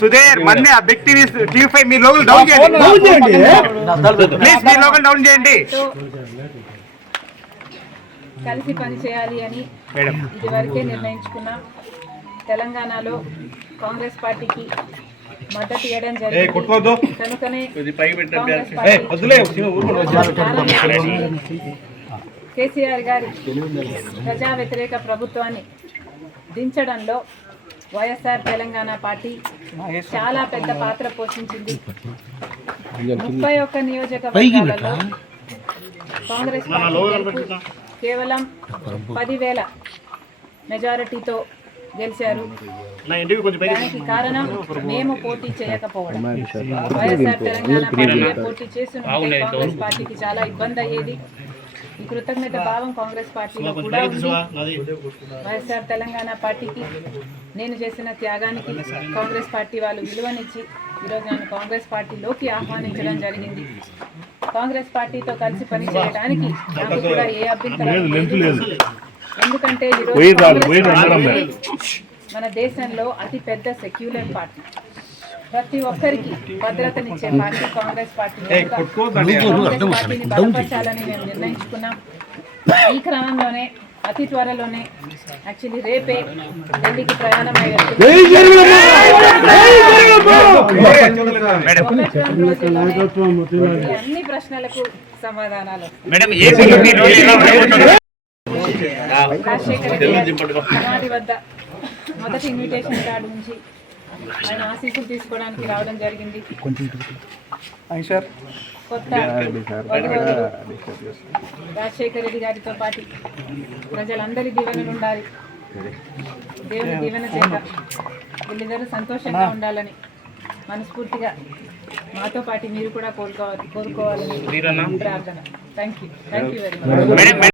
సుధీర్ మన్నే big TV మీ లోగోలు down చేయండి please, me లోగోలు down చేయండి. కలిసి పని చేయాలి అని ఇదివరకే నిర్ణయించుకున్నాం. తెలంగాణలో కాంగ్రెస్ పార్టీకి మద్దతు ఇవ్వడం జరిగింది. కనుకనే కేసీఆర్ గారి ప్రజా వ్యతిరేక ప్రభుత్వాన్ని దించడంలో వైఎస్ఆర్ తెలంగాణ పార్టీ చాలా పెద్ద పాత్ర పోషించింది. 31 నియోజకవర్గాలలో కాంగ్రెస్ పార్టీ కేవలం 10,000 మెజారిటీతో గెలిచారు. దానికి కారణం మేము పోటీ చేయకపోవడం. వైఎస్ఆర్ తెలంగాణ పార్టీ పోటీ చేస్తుంటే కాంగ్రెస్ పార్టీకి చాలా ఇబ్బంది అయ్యేది. ఈ కృతజ్ఞత భావం కాంగ్రెస్ పార్టీలో కూడా ఉంది. వైఎస్ఆర్ తెలంగాణ పార్టీకి నేను చేసిన త్యాగానికి కాంగ్రెస్ పార్టీ వాళ్ళు విలువనిచ్చి ఈరోజు నన్ను కాంగ్రెస్ పార్టీలోకి ఆహ్వానించడం జరిగింది. కాంగ్రెస్ పార్టీతో కలిసి పనిచేయడానికి నాకు కూడా ఏ అభ్యంతరం లేదు. ఎందుకంటే మన దేశంలో అతి పెద్ద సెక్యులర్ పార్టీ, ప్రతి ఒక్కరికి భద్రతనిచ్చే పార్టీ కాంగ్రెస్ పార్టీ. కాంగ్రెస్ పార్టీని బలపరచాలని మేము నిర్ణయించుకున్నాం. ఈ క్రమంలోనే అతి త్వరలోనే యాక్చువల్లీ రేపే ఢిల్లీకి ప్రయాణం అన్ని ప్రశ్నలకు సమాధానాలు. రాజశేఖర సమాధి వద్ద మొదటి ఇన్విటేషన్ కార్డు నుంచి ఆయన ఆశీస్సులు తీసుకోవడానికి రావడం జరిగింది. కొత్త రాజశేఖర రెడ్డి గారితో పాటు ప్రజలందరి దీవెనలు ఉండాలి. దేవుని దీవెన చేత వీళ్ళిద్దరూ సంతోషంగా ఉండాలని మనస్ఫూర్తిగా మాతో పాటు మీరు కూడా కోరుకోవాలని ప్రార్థన. Thank you very much.